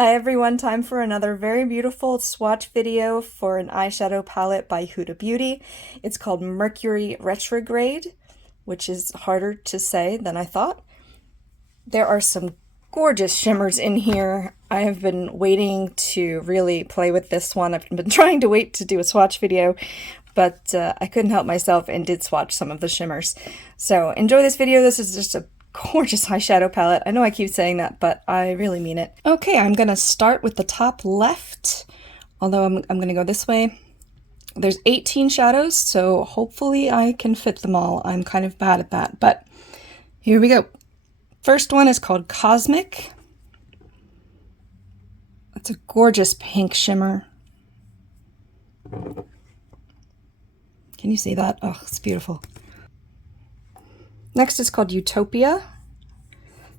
Hi everyone, time for another very beautiful swatch video for an eyeshadow palette by Huda Beauty. It's called Mercury Retrograde, which is harder to say than I thought. There are some gorgeous shimmers in here. I have been waiting to really play with this one. I've been trying to wait to do a swatch video, but I couldn't help myself and did swatch some of the shimmers. So enjoy this video. This is just a gorgeous eyeshadow palette. I know I keep saying that, but I really mean it. Okay, I'm gonna start with the top left, although I'm gonna go this way. There's 18 shadows, so hopefully I can fit them all. I'm kind of bad at that, but here we go. First one is called Cosmic. It's a gorgeous pink shimmer. Can you see that? Oh, it's beautiful. Next is called Utopia.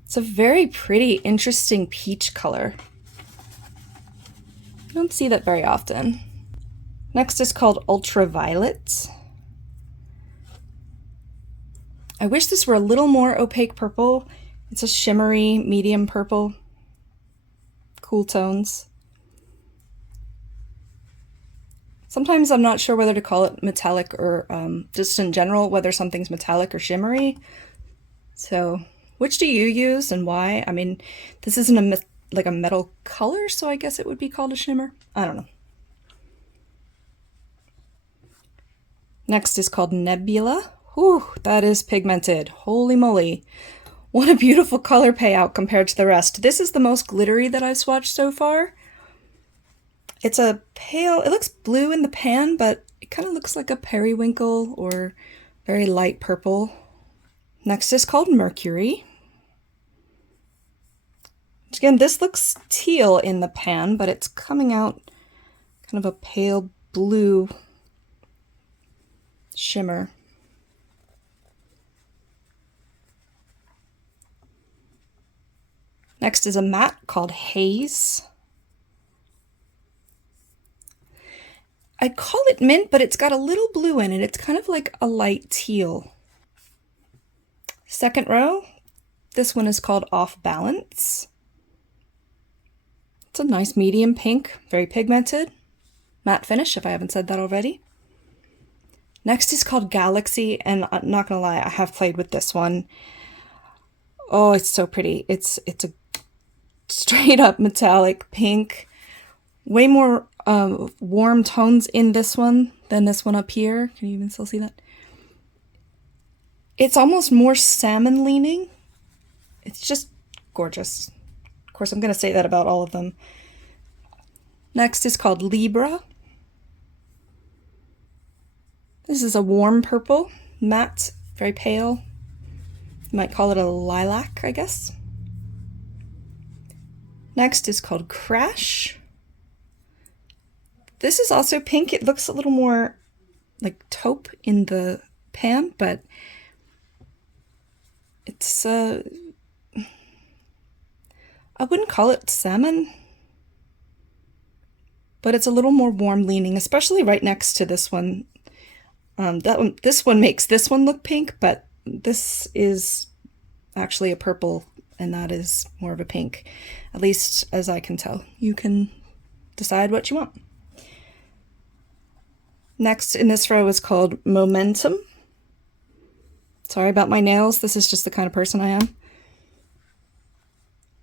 It's a very pretty, interesting peach color. I don't see that very often. Next is called Ultraviolet. I wish this were a little more opaque purple. It's a shimmery, medium purple. Cool tones. Sometimes I'm not sure whether to call it metallic or just in general, whether something's metallic or shimmery. So which do you use and why? I mean, this isn't like a metal color, so I guess it would be called a shimmer. I don't know. Next is called Nebula. Whew, that is pigmented. Holy moly. What a beautiful color payout compared to the rest. This is the most glittery that I've swatched so far. It's a pale, it looks blue in the pan, but it kind of looks like a periwinkle or very light purple. Next is called Mercury. Again, this looks teal in the pan, but it's coming out kind of a pale blue shimmer. Next is a matte called Haze. I'd call it mint, but it's got a little blue in it. It's kind of like a light teal. Second row, this one is called Off Balance. It's a nice medium pink, very pigmented. Matte finish, if I haven't said that already. Next is called Galaxy, and I'm not gonna lie, I have played with this one. Oh, it's so pretty. It's a straight up metallic pink. Way more warm tones in this one than this one up here. Can you even still see that? It's almost more salmon leaning. It's just gorgeous. Of course, I'm going to say that about all of them. Next is called Libra. This is a warm purple, matte, very pale. You might call it a lilac, I guess. Next is called Crash. This is also pink. It looks a little more like taupe in the pan, but it's, I wouldn't call it salmon, but it's a little more warm leaning, especially right next to this one. This one makes this one look pink, but this is actually a purple, and that is more of a pink, at least as I can tell. You can decide what you want. Next in this row is called Momentum. Sorry about my nails. This is just the kind of person I am.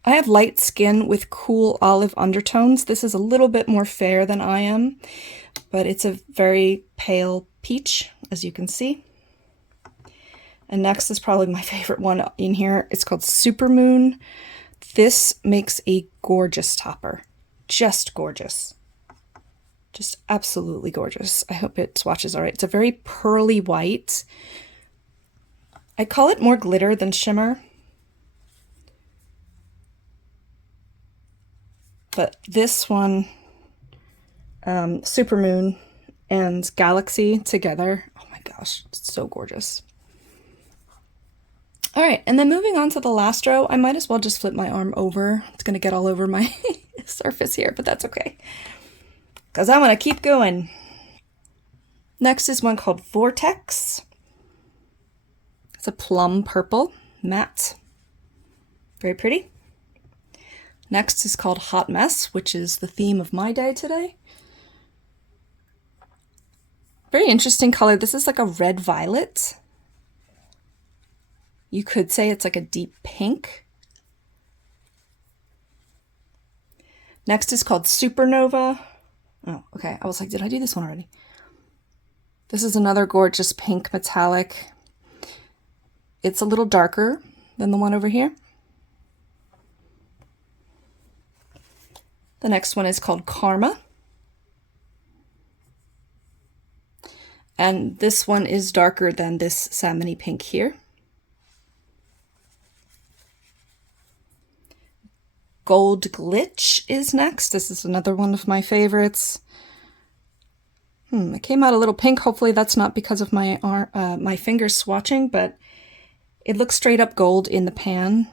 I have light skin with cool olive undertones. This is a little bit more fair than I am, but it's a very pale peach, as you can see. And next is probably my favorite one in here. It's called Supermoon. This makes a gorgeous topper. Just gorgeous. Just absolutely gorgeous. I hope it swatches all right. It's a very pearly white. I call it more glitter than shimmer. But this one, Supermoon and Galaxy together, oh my gosh, it's so gorgeous. All right, and then moving on to the last row, I might as well just flip my arm over. It's gonna get all over my surface here, but that's okay, because I want to keep going. Next is one called Vortex. It's a plum purple, matte, very pretty. Next is called Hot Mess, which is the theme of my day today. Very interesting color. This is like a red violet. You could say it's like a deep pink. Next is called Supernova. Oh, okay. I was like, did I do this one already? This is another gorgeous pink metallic. It's a little darker than the one over here. The next one is called Karma. And this one is darker than this salmon-y pink here. Gold Glitch is next. This is another one of my favorites. It came out a little pink. Hopefully that's not because of my my fingers swatching, but it looks straight up gold in the pan.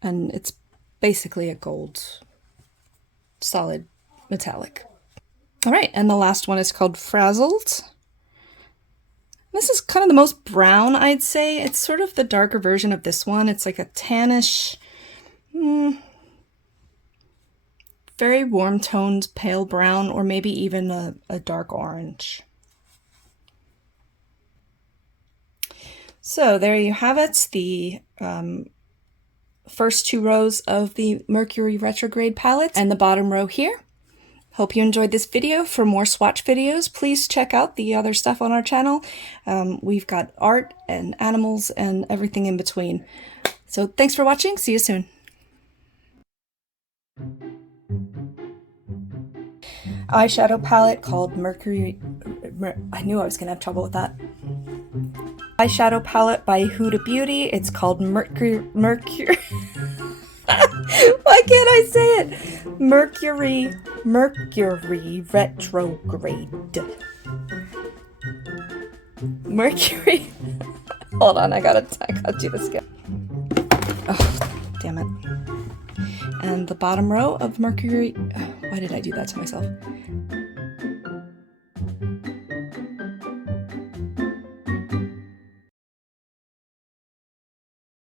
And it's basically a gold, solid metallic. All right, and the last one is called Frazzled. This is kind of the most brown, I'd say. It's sort of the darker version of this one. It's like a tannish, very warm toned pale brown, or maybe even a dark orange. So there you have it, the first 2 rows of the Mercury Retrograde palette and the bottom row here. Hope you enjoyed this video. For more swatch videos, please check out the other stuff on our channel. We've got art and animals and everything in between. So thanks for watching. See you soon. Eyeshadow palette called Mercury. I knew I was going to have trouble with that. Eyeshadow palette by Huda Beauty. It's called Mercury. Why can't I say it? Mercury Retrograde. Mercury. Hold on, I gotta do this again. Oh, damn it. And the bottom row of Mercury. Why did I do that to myself?